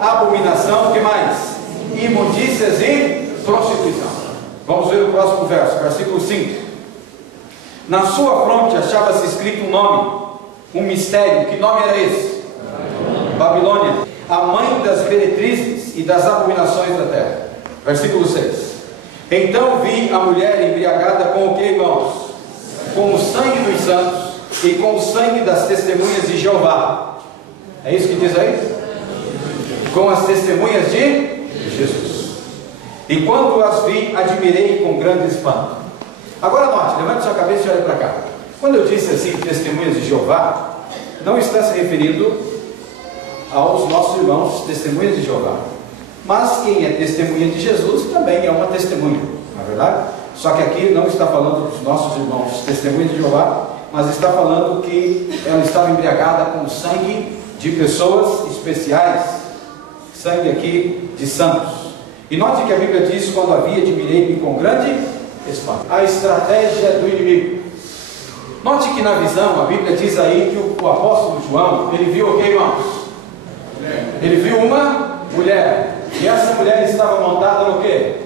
abominação, o que mais? Imundícias e prostituição. Vamos ver o próximo verso, versículo 5. Na sua fronte achava-se escrito um nome, um mistério. Que nome era esse? Babilônia, a mãe das meretrizes e das abominações da terra. Versículo 6. Então vi a mulher embriagada com o que, irmãos? Com o sangue dos santos e com o sangue das testemunhas de Jeová. É isso que diz aí? Com as testemunhas de Jesus. E quando as vi, admirei com grande espanto. Agora note, levante sua cabeça e olhe para cá. Quando eu disse assim, testemunhas de Jeová, não está se referindo aos nossos irmãos testemunhas de Jeová. Mas quem é testemunha de Jesus também é uma testemunha, não é verdade? Só que aqui não está falando dos nossos irmãos testemunhas de Jeová, mas está falando que ela estava embriagada com o sangue de pessoas especiais, sangue aqui de santos. E note que a Bíblia diz: quando havia, admirei-me com grande espanto. A estratégia do inimigo. Note que na visão, a Bíblia diz aí que o apóstolo João, ele viu o que, irmãos? Ele viu uma mulher. E essa mulher estava montada no quê?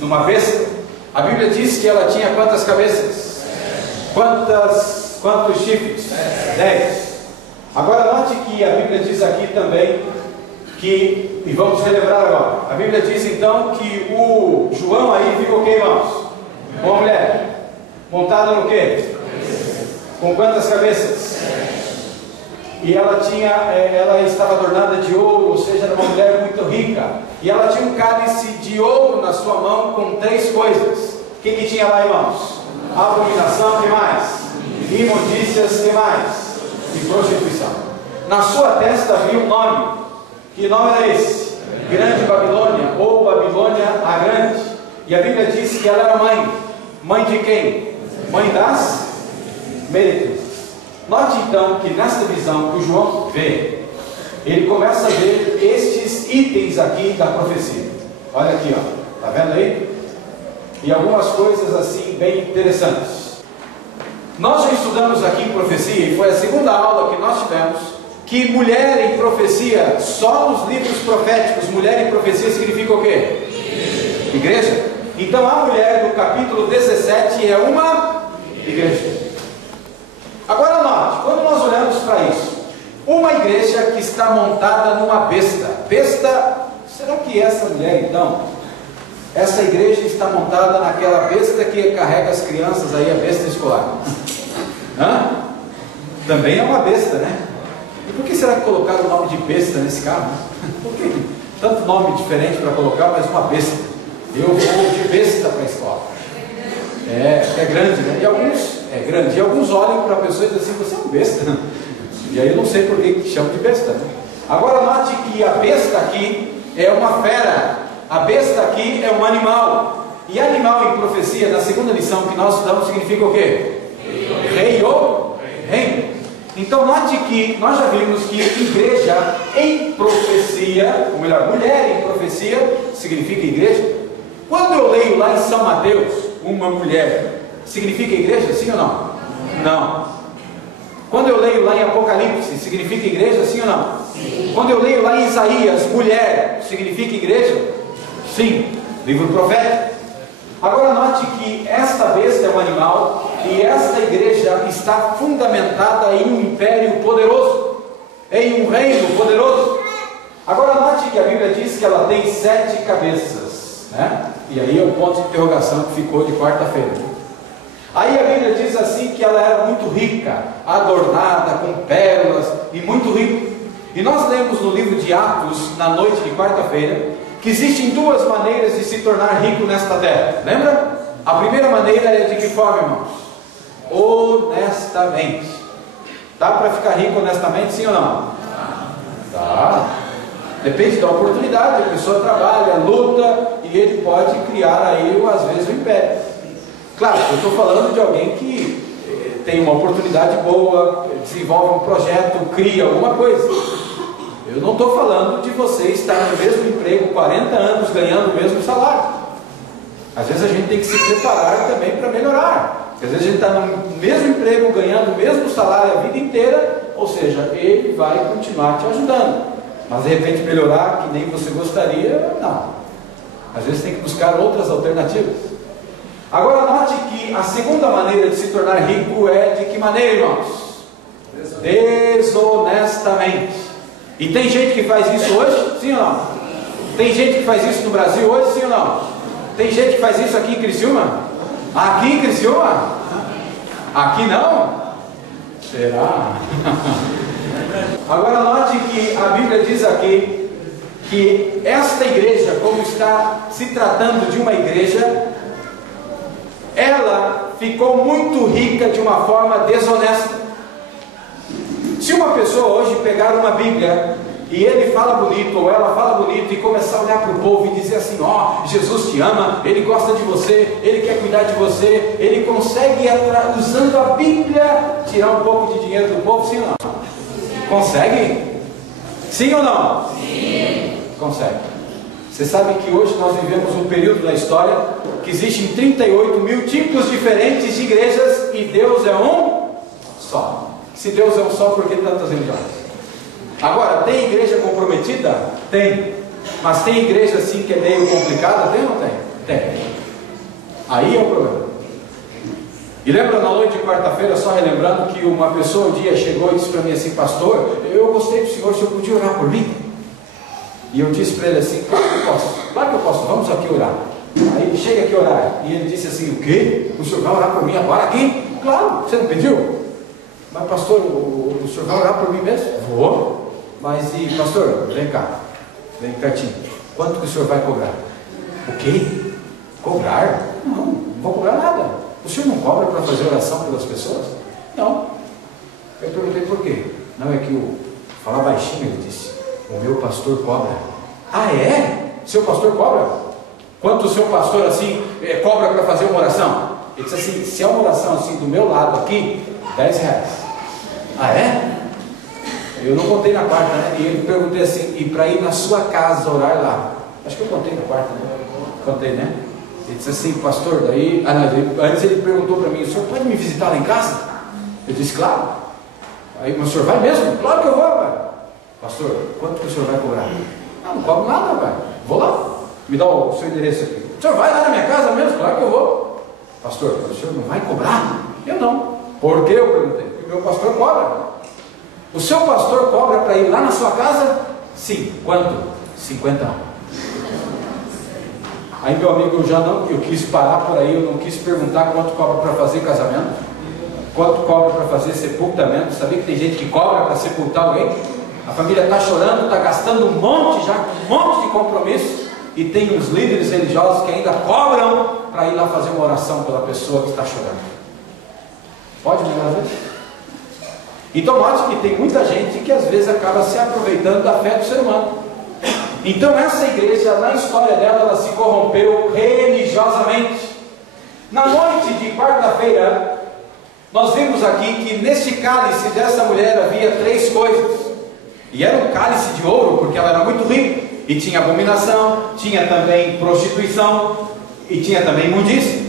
Numa besta. A Bíblia diz que ela tinha quantas cabeças? Quantos chifres? 10. Agora note que a Bíblia diz aqui também que, e vamos relembrar agora, a Bíblia diz então que o João aí viu o que, irmãos? Uma mulher montada no quê? Com quantas cabeças? E ela estava adornada de ouro, ou seja, era uma mulher muito rica. E ela tinha um cálice de ouro na sua mão com 3 coisas. O que tinha lá, irmãos? Abominação, que mais? Imundícias, que mais? E prostituição. Na sua testa havia um nome. Que nome era esse? Grande Babilônia, ou Babilônia a Grande. E a Bíblia diz que ela era mãe. Mãe de quem? Mãe das meretrizes. Note então que nesta visão que o João vê, ele começa a ver estes itens aqui da profecia. Olha aqui, ó. Está vendo aí? E algumas coisas assim bem interessantes. Nós já estudamos aqui em profecia, e foi a segunda aula que nós tivemos, que mulher em profecia, só nos livros proféticos, mulher em profecia significa o quê? Igreja. Então a mulher do capítulo 17 é uma igreja. Agora note, quando nós olhamos para isso, uma igreja que está montada numa besta. Besta, será que essa mulher então, essa igreja está montada naquela besta que carrega as crianças aí, a besta escolar? Hã? Também é uma besta, né? E por que será que colocaram o nome de besta nesse carro? Por que tanto nome diferente para colocar, mas uma besta? Eu vou de besta para a escola. É grande, né? E alguns, é grande. E alguns olham para a pessoa e dizem assim: você é um besta. E aí eu não sei por que chamam de besta, né? Agora note que a besta aqui é uma fera. A besta aqui é um animal. E animal em profecia, na segunda lição que nós estudamos, significa o quê? Rei ou reino. Então note que nós já vimos que igreja em profecia, ou melhor, mulher em profecia, significa igreja. Quando eu leio lá em São Mateus, uma mulher, significa igreja, sim ou não? Não. Quando eu leio lá em Apocalipse, significa igreja, sim ou não? Sim. Quando eu leio lá em Isaías, mulher, significa igreja? Sim. Livro profético. Agora note que esta besta é um animal e esta igreja está fundamentada em um império poderoso, em um reino poderoso. Agora note que a Bíblia diz que ela tem 7 cabeças, né? E aí é o ponto de interrogação que ficou de quarta-feira. Aí a Bíblia diz assim que ela era muito rica, adornada com pérolas e muito rica. E nós lemos no livro de Atos, na noite de quarta-feira, que existem 2 maneiras de se tornar rico nesta terra. Lembra? A primeira maneira é de que forma, irmãos? Honestamente. Dá para ficar rico honestamente, sim ou não? Dá. Depende da oportunidade. A pessoa trabalha, luta e ele pode criar aí, às vezes, um império. Claro, eu estou falando de alguém que tem uma oportunidade boa, desenvolve um projeto, cria alguma coisa. Eu não estou falando de você estar no mesmo emprego 40 anos ganhando o mesmo salário. Às vezes a gente tem que se preparar também para melhorar. Porque às vezes a gente está no mesmo emprego ganhando o mesmo salário a vida inteira, ou seja, ele vai continuar te ajudando. Mas de repente melhorar que nem você gostaria, não. Às vezes tem que buscar outras alternativas. Agora note que a segunda maneira de se tornar rico é de que maneira, irmãos? Desonestamente. E tem gente que faz isso hoje? Sim ou não? Tem gente que faz isso no Brasil hoje? Sim ou não? Tem gente que faz isso aqui em Criciúma? Aqui em Criciúma? Aqui não? Será? Agora note que a Bíblia diz aqui que esta igreja, como está se tratando de uma igreja, ela ficou muito rica de uma forma desonesta. Se uma pessoa hoje pegar uma Bíblia e ele fala bonito, ou ela fala bonito, e começar a olhar para o povo e dizer assim: ó, Jesus te ama, Ele gosta de você, Ele quer cuidar de você, Ele consegue, usando a Bíblia, tirar um pouco de dinheiro do povo, sim ou não? Consegue? Sim ou não? Sim. Consegue. Você sabe que hoje nós vivemos um período da história que existem 38 mil tipos diferentes de igrejas e Deus é um só. Se Deus é um só, por que tantas religiões? Agora, tem igreja comprometida? Tem. Mas tem igreja assim que é meio complicada? Tem ou não tem? Tem. Aí é o problema. E lembra na noite de quarta-feira, só relembrando, que uma pessoa um dia chegou e disse para mim assim: pastor, eu gostei do senhor, o senhor podia orar por mim? E eu disse para ele assim: claro que eu posso, vamos aqui orar. Aí chega aqui orar. E ele disse assim: o quê? O senhor vai orar por mim agora aqui? Claro, você não pediu? Mas pastor, o senhor vai orar por mim mesmo? Vou. Mas e pastor, vem cá, vem pertinho. Quanto que o senhor vai cobrar? O quê? Cobrar? Não vou cobrar nada. O senhor não cobra para fazer oração pelas pessoas? Não. Eu perguntei por quê. Não, é que falar baixinho, ele disse: o meu pastor cobra. Ah, é? Seu pastor cobra? Quanto o seu pastor assim cobra para fazer uma oração? Ele disse assim: se é uma oração assim do meu lado aqui, R$10. Ah, é? Eu não contei na quarta, né? E ele perguntei assim: e para ir na sua casa orar lá? Acho que eu contei na quarta, né? Contei, né? Ele disse assim: pastor, daí... antes ele perguntou para mim: o senhor pode me visitar lá em casa? Eu disse: claro. Aí, mas o senhor vai mesmo? Claro que eu vou, pai. Pastor, quanto que o senhor vai cobrar? Não cobro nada, pai. Vou lá. Me dá o seu endereço aqui. O senhor vai lá na minha casa mesmo? Claro que eu vou. Pastor, o senhor não vai cobrar? Eu não. Por que? Eu perguntei. Porque o meu pastor cobra. O seu pastor cobra para ir lá na sua casa? Sim. Quanto? 50. Aí, meu amigo, eu quis parar por aí, eu não quis perguntar quanto cobra para fazer casamento, quanto cobra para fazer sepultamento. Sabia que tem gente que cobra para sepultar alguém? A família está chorando, está gastando um monte de compromisso, e tem uns líderes religiosos que ainda cobram para ir lá fazer uma oração pela pessoa que está chorando. Pode melhorar isso? Então, note que tem muita gente que às vezes acaba se aproveitando da fé do ser humano. Então essa igreja, na história dela, ela se corrompeu religiosamente. Na noite de quarta-feira, nós vimos aqui que neste cálice dessa mulher havia 3 coisas. E era um cálice de ouro, porque ela era muito rica. E tinha abominação, tinha também prostituição, e tinha também imundícia.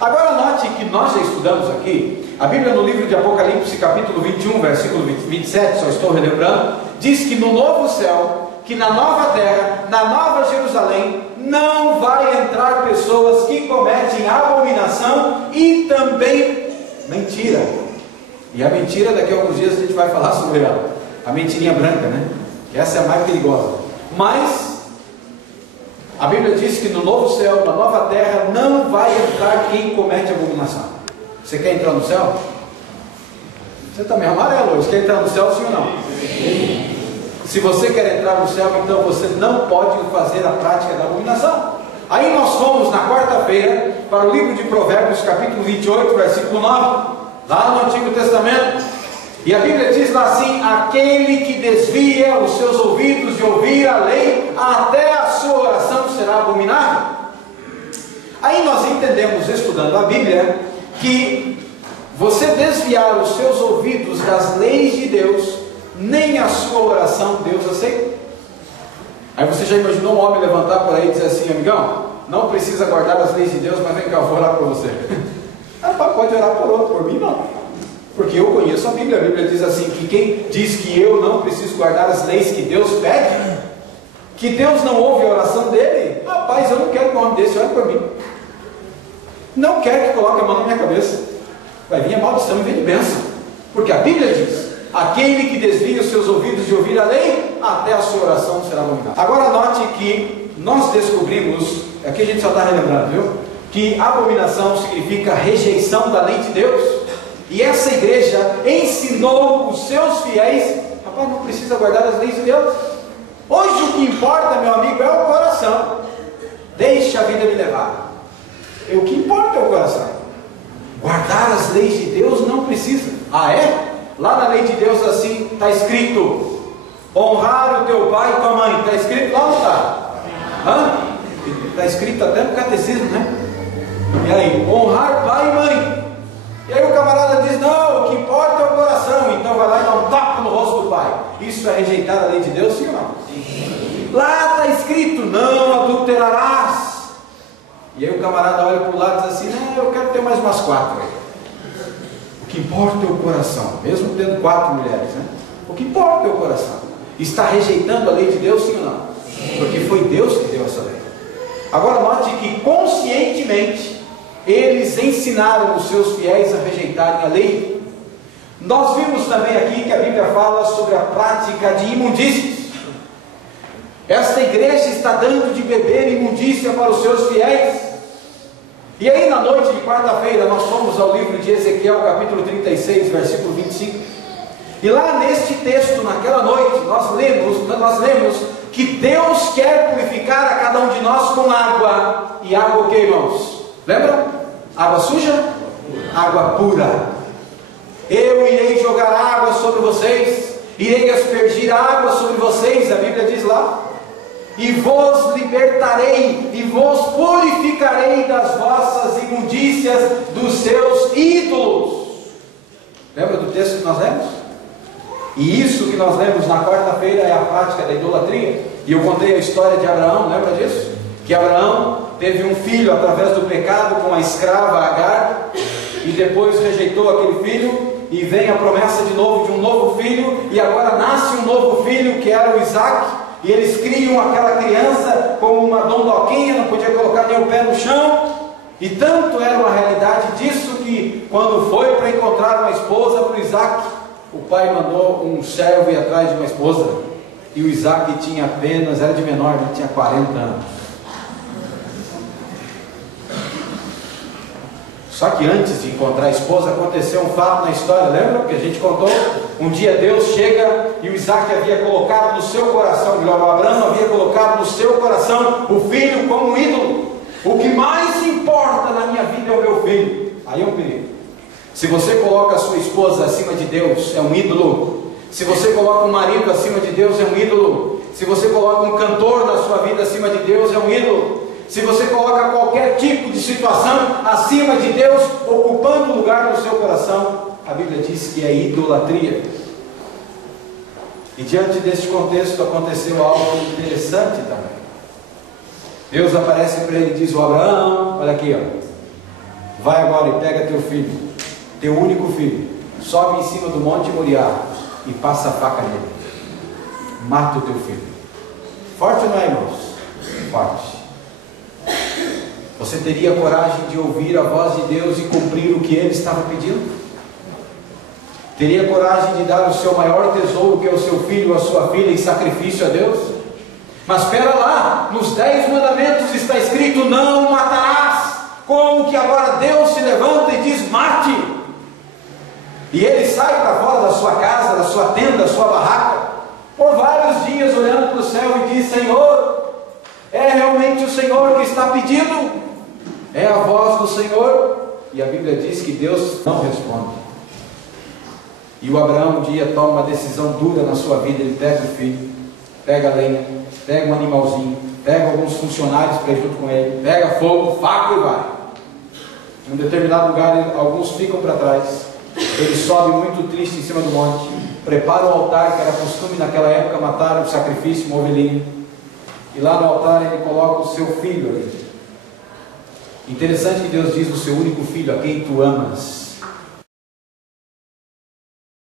Agora note que nós já estudamos aqui, a Bíblia no livro de Apocalipse, capítulo 21, versículo 27, só estou relembrando, diz que no novo céu, que na nova terra, na nova Jerusalém, não vai entrar pessoas que cometem abominação e também mentira. E a mentira, daqui a alguns dias a gente vai falar sobre ela. A mentirinha branca, né? Que essa é a mais perigosa. Mas a Bíblia diz que no novo céu, na nova terra, não vai entrar quem comete abominação. Você quer entrar no céu? Você está meio amarelo hoje. Quer entrar no céu, sim ou não? Sim. Se você quer entrar no céu, então você não pode fazer a prática da abominação. Aí nós fomos na quarta-feira para o livro de Provérbios, capítulo 28, versículo 9, lá no Antigo Testamento. E a Bíblia diz lá assim: aquele que desvia os seus ouvidos de ouvir a lei, até a sua oração será abominável. Aí nós entendemos, estudando a Bíblia, que você desviar os seus ouvidos das leis de Deus, nem a sua oração Deus aceita. Aí você já imaginou um homem levantar por aí e dizer assim: amigão, não precisa guardar as leis de Deus, mas vem cá, eu vou orar por você. Pode orar por outro, por mim não. Porque eu conheço a Bíblia diz assim, que quem diz que eu não preciso guardar as leis que Deus pede, que Deus não ouve a oração dele, rapaz, eu não quero que um homem desse olhe para mim. Não quero que coloque a mão na minha cabeça. Vai vir a maldição em vez de bênção. Porque a Bíblia diz, aquele que desvia os seus ouvidos de ouvir a lei, até a sua oração será abominada. Agora note que nós descobrimos, aqui a gente só está relembrando, viu? Que abominação significa rejeição da lei de Deus. E essa igreja ensinou os seus fiéis, rapaz, não precisa guardar as leis de Deus. Hoje o que importa, meu amigo, é o coração. Deixa a vida me levar. O que importa é o coração. Guardar as leis de Deus não precisa. Ah, é? Lá na lei de Deus assim está escrito: honrar o teu pai e tua mãe. Está escrito lá ou não está? Está escrito até no catecismo, né? E aí, honrar pai e mãe. E aí o camarada diz: não, o que importa é o coração. Então vai lá e dá um tapa no rosto do pai. Isso é rejeitar a lei de Deus, sim ou não? Sim. Lá está escrito: não adulterarás. E aí o camarada olha para o lado e diz assim: não, eu quero ter mais umas 4 aí. O que importa é o coração, mesmo tendo 4 mulheres, né? O que importa é o coração. Está rejeitando a lei de Deus, sim ou não? Sim. Porque foi Deus que deu essa lei. Agora note que conscientemente eles ensinaram os seus fiéis a rejeitarem a lei. Nós vimos também aqui que a Bíblia fala sobre a prática de imundícias. Esta igreja está dando de beber imundícia para os seus fiéis. E aí na noite de quarta-feira nós fomos ao livro de Ezequiel, capítulo 36, versículo 25. E lá neste texto, naquela noite, nós lemos que Deus quer purificar a cada um de nós com água. E água o que, irmãos? Lembram? Água suja? Água pura. Eu irei jogar água sobre vocês, irei aspergir água sobre vocês, a Bíblia diz lá, e vos libertarei, e vos purificarei das vossas imundícias, dos seus ídolos. Lembra do texto que nós lemos? E isso que nós lemos na quarta-feira é a prática da idolatria. E eu contei a história de Abraão, lembra disso? Que Abraão teve um filho através do pecado com a escrava Agar, e depois rejeitou aquele filho, e vem a promessa de novo de um novo filho, e agora nasce um novo filho que era o Isaac. E eles criam aquela criança como uma dondoquinha, não podia colocar nem o pé no chão. E tanto era uma realidade disso que quando foi para encontrar uma esposa para o Isaac, o pai mandou um servo ir atrás de uma esposa. E o Isaac tinha apenas, era de menor, ele tinha 40 anos. Só que antes de encontrar a esposa aconteceu um fato na história, lembra? Que a gente contou. Um dia Deus chega e o Isaac havia colocado no seu coração, melhor, o Abraão havia colocado no seu coração o filho como um ídolo. O que mais importa na minha vida é o meu filho. Aí é um perigo. Se você coloca a sua esposa acima de Deus, é um ídolo. Se você coloca um marido acima de Deus, é um ídolo. Se você coloca um cantor na sua vida acima de Deus, é um ídolo. Se você coloca qualquer tipo de situação acima de Deus, ocupando o lugar do seu coração, a Bíblia diz que é idolatria. E diante deste contexto aconteceu algo interessante também. Deus aparece para ele e diz: o Abraão, olha aqui, ó, vai agora e pega teu filho, teu único filho, sobe em cima do monte Moriá e passa a faca nele, mata o teu filho. Forte ou não é, irmãos? Forte. Você teria coragem de ouvir a voz de Deus e cumprir o que Ele estava pedindo? Teria coragem de dar o seu maior tesouro, que é o seu filho ou a sua filha, em sacrifício a Deus? Mas espera lá, nos 10 mandamentos está escrito: não matarás. Como que agora Deus se levanta e diz: mate? E ele sai para fora da sua casa, da sua tenda, da sua barraca, por vários dias olhando para o céu e diz: Senhor, é realmente o Senhor que está pedindo? É a voz do Senhor? E a Bíblia diz que Deus não responde. E o Abraão um dia toma uma decisão dura na sua vida. Ele pega o filho, pega a lenha, pega um animalzinho, pega alguns funcionários para ir junto com ele, pega fogo, faca e vai. Em um determinado lugar, alguns ficam para trás. Ele sobe muito triste em cima do monte, prepara um altar, que era costume naquela época matar um sacrifício, uma ovelhinha. E lá no altar ele coloca o seu filho ali. Interessante que Deus diz: o seu único filho, a quem tu amas.